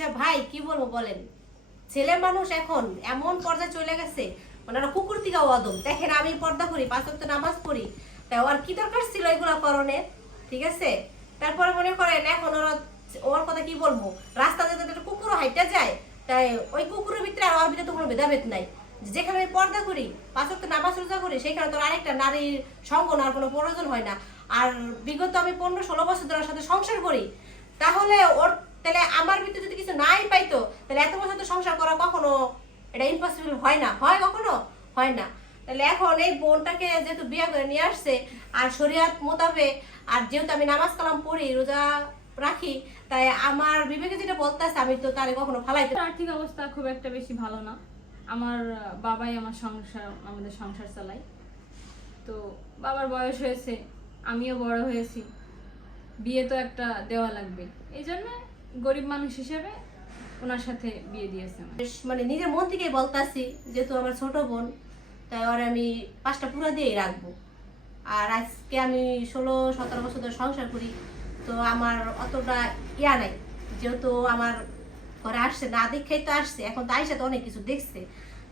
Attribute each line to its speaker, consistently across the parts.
Speaker 1: আচ্ছা ভাই, কি বলব বলেন? ছেলে মানুষ এখন এমন পর্যায়ে চলে গেছে মানে ওরা কুকুর থেকে অদম দেখেন আমি পর্দা করি, পাঁচ ওয়াক্ত নামাজ পড়ি। তাই ওর কি দরকার ছিল এগুলো করণের ঠিক আছে? তারপরে মনে করেন এখন ওরা ওর কথা কি বলব? রাস্তা যেতে একটা কুকুরও হাইটা যায়, তাই ওই কুকুরের ভিতরে আর ওর ভিতরে তো কোনো ভেদাভেদ নাই। যেখানে আমি পর্দা করি, পাঁচ ওয়াক্ত নামাজ রোজা করি, সেখানে তো আর আরেকটা নারীর সঙ্গ নেওয়ার কোনো প্রয়োজন হয় না। আর বিগত আমি পনেরো ষোলো বছর ধরে সাথে সংসার করি। তাহলে ওর তাহলে আমার ভিতরে যদি কিছু নাই পাইতো, তাহলে এত বছর তো সংসার করা কখনো এটা ইম্পসিবল হয় না। হয় কখনো? হয় না। তাহলে এখন এই বোনটাকে যেহেতু বিয়ে করে নিয়ে আসছে, আর শরিয়াত মোতাবেক, আর যেহেতু আমি নামাজ কালাম পড়ি, রোজা রাখি, তাই আমার বিবেকে যেটা বলতেছে, আমি তো তারে কখনো ফালাইতে
Speaker 2: আর্থিক অবস্থা খুব একটা বেশি ভালো না। আমার বাবাই আমার সংসার, আমাদের সংসার চালায়। তো বাবার বয়স হয়েছে, আমিও বড় হয়েছি। বিয়ে তো একটা দেওয়া লাগবে। এই জন্য গরিব মানুষ হিসেবে ওনার সাথে বিয়ে দিয়েছে।
Speaker 1: মানে নিজের মন থেকেই বলতাছি, যেহেতু আমার ছোট বোন, তাই ওর আমি পাঁচটা পুরো দিয়েই রাখব। আর আজকে আমি ষোলো, সতেরো বছর ধরে সংসার করি, তো আমার অতটা ইয়া নাই। যেহেতু আমার ঘরে আসছে, না দেখেই তো আসছে, এখন তো আইসা তো অনেক কিছু দেখছে।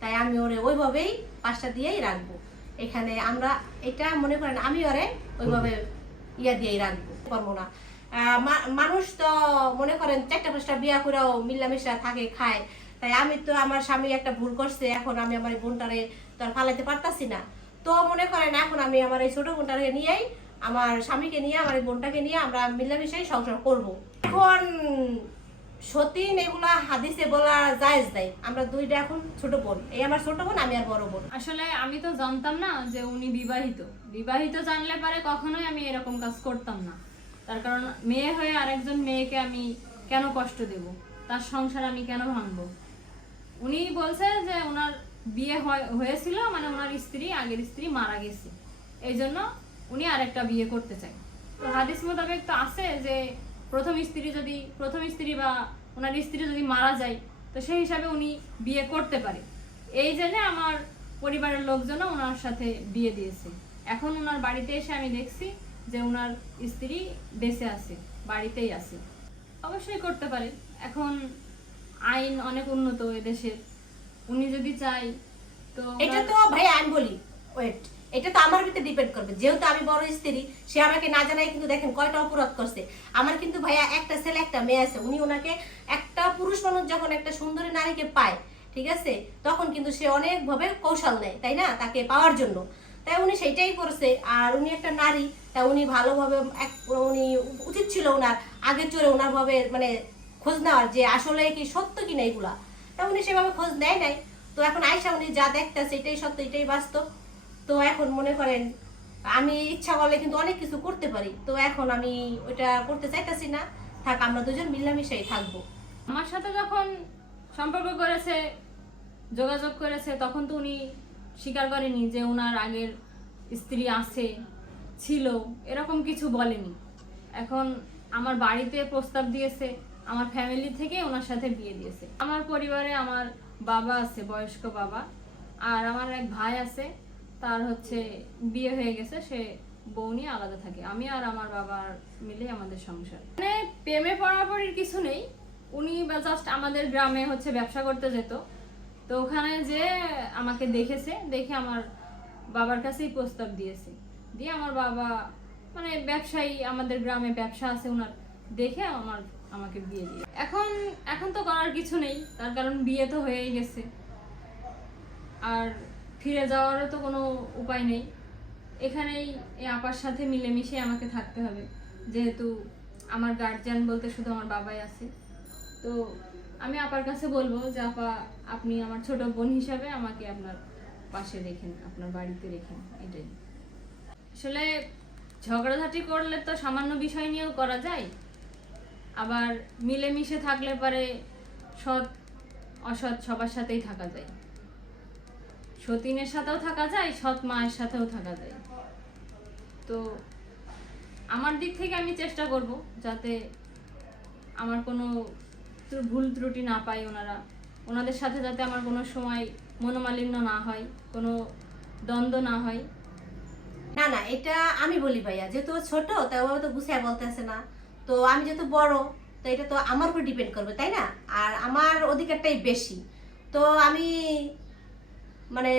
Speaker 1: তাই আমি ওরে ওইভাবেই পাঁচটা দিয়েই রাখব। এখানে আমরা এটা মনে করেন, আমি ওরে ওইভাবে ইয়া দিয়েই রাখব পারব না। মানুষ তো মনে করেন চারটা পাঁচটা বিয়া করেও মিল্লামিশা থাকে, খায়। তাই আমি তো আমার স্বামী একটা ভুল করছে, এখন আমি আমার বোনটারে তো আর ফালাইতে পারতাছি না। তো মনে করেন এখন আমি আমার এই ছোট বোনটাকে নিয়েই, আমার স্বামীকে নিয়ে, আমার এই বোনটাকে নিয়ে আমরা মিল্লামিশাই সংসার করব। এখন সতীন এগুলা হাদিসে বলা জায়েজ নাই। আমরা দুইটা এখন ছোট বোন। এই আমার ছোট বোন, আমি আর বড় বোন।
Speaker 2: আসলে আমি তো জানতাম না যে উনি বিবাহিত। বিবাহিত জানলে পারে কখনোই আমি এরকম কাজ করতাম না। তার কারণ মেয়ে হয়ে আরেকজন মেয়েকে আমি কেন কষ্ট দেব? তার সংসার আমি কেন ভাঙবো? উনি বলছে যে ওনার বিয়ে হয়েছিল মানে ওনার স্ত্রী, আগের স্ত্রী মারা গেছে। এই জন্য উনি আরেকটা বিয়ে করতে চায়। তো হাদিস মোতাবেক তো আছে যে প্রথম স্ত্রী যদি, প্রথম স্ত্রী বা ওনার স্ত্রী যদি মারা যায়, তো সেই হিসাবে উনি বিয়ে করতে পারে। এই জন্য আমার পরিবারের লোকজনও ওনার সাথে বিয়ে দিয়েছে। এখন ওনার বাড়িতে এসে আমি দেখছি যে ওনার স্ত্রী বেঁচে আছে, বাড়িতেই আছে। অবশ্যই করতে পারে। এখন আইন অনেক উন্নত এদেশের উনি যদি চাই তো
Speaker 1: এটা তো ভাই আমি বলি। ওয়েট এটা তো আমার ভিতরে ডিপেন্ড করবে। যেহেতু আমি বড় স্ত্রী, সে আমাকে না জানাই কিন্তু দেখেন কয়টা অপরাধ করছে। আমার কিন্তু ভাইয়া একটা ছেলে, একটা মেয়ে আছে। উনি ওনাকে একটা পুরুষ মানুষ যখন একটা সুন্দরী নারীকে পায়, ঠিক আছে, তখন কিন্তু সে অনেকভাবে কৌশল নেয়, তাই না? তাকে পাওয়ার জন্য। তাই উনি সেটাই করছে। আর উনি একটা নারী তাই উনি ভালোভাবে এক, উনি উচিত ছিল ওনার, আগের চলে ওনার ভাবে মানে খোঁজ নেওয়ার যে আসলে কি সত্য কিনা এগুলা। তা উনি সেভাবে খোঁজ নেয় নাই। তো এখন আয়সা উনি যা দেখতেছে এটাই সত্য, এটাই বাস্তব। তো এখন মনে করেন, আমি ইচ্ছা করলে কিন্তু অনেক কিছু করতে পারি। তো এখন আমি ওইটা করতে চাইতেছি না। থাক, আমরা দুজন মিলামিশাই থাকব।
Speaker 2: আমার সাথে যখন সম্পর্ক করেছে, যোগাযোগ করেছে, তখন তো উনি স্বীকার করেনি যে ওনার আগের স্ত্রী আছে। ছিল, এরকম কিছু বলেনি। এখন আমার বাড়িতে প্রস্তাব দিয়েছে, আমার ফ্যামিলি থেকে ওনার সাথে বিয়ে দিয়েছে। আমার পরিবারে আমার বাবা আছে, বয়স্ক বাবা, আর আমার এক ভাই আছে, তার হচ্ছে বিয়ে হয়ে গেছে, সে বউ নিয়ে আলাদা থাকে। আমি আর আমার বাবার মিলে আমাদের সংসার। মানে প্রেমে পড়াপড়ির কিছু নেই, উনি বা জাস্ট আমাদের গ্রামে হচ্ছে ব্যবসা করতে যেত। তো ওখানে যে আমাকে দেখেছে, দেখে আমার বাবার কাছেই প্রস্তাব দিয়েছে। দিয়ে আমার বাবা মানে ব্যবসায়ী, আমাদের গ্রামে ব্যবসা আছে ওনার দেখে আমার, আমাকে বিয়ে দিয়ে। এখন এখন তো করার কিছু নেই, তার কারণ বিয়ে তো হয়েই গেছে। আর ফিরে যাওয়ারও তো কোনো উপায় নেই। এখানেই এই আপার সাথে মিলেমিশে আমাকে থাকতে হবে। যেহেতু আমার গার্জিয়ান বলতে শুধু আমার বাবাই আছে। তো আমি আপার কাছে বলব যে, আপা, আপনি আমার ছোট বোন হিসাবে আমাকে আপনার পাশে রেখেন, আপনার বাড়িতে রেখেন, এটাই। আসলে ঝগড়াঝাটি করলে তো সামান্য বিষয় নিয়েও করা যায়। আবার মিলেমিশে থাকলে পরে সৎ, অসৎ সবার সাথেই থাকা যায়। সতীনের সাথেও থাকা যায়, সৎ মায়ের সাথেও থাকা যায়। তো আমার দিক থেকে আমি চেষ্টা করব যাতে আমার কোনো ভুল ত্রুটি না পায় ওনারা। ওনাদের সাথে যাতে আমার কোনো সময় মনোমালিন্য না হয়, কোনো দ্বন্দ্ব না হয়।
Speaker 1: না না, এটা আমি বলি ভাইয়া, যেহেতু ছোট, তাই ওভাবে তো বুঝে বলতেছে না। তো আমি যেহেতু বড়, তো এটা তো আমার উপর ডিপেন্ড করবে, তাই না? আর আমার অধিকারটাই বেশি। তো আমি মানে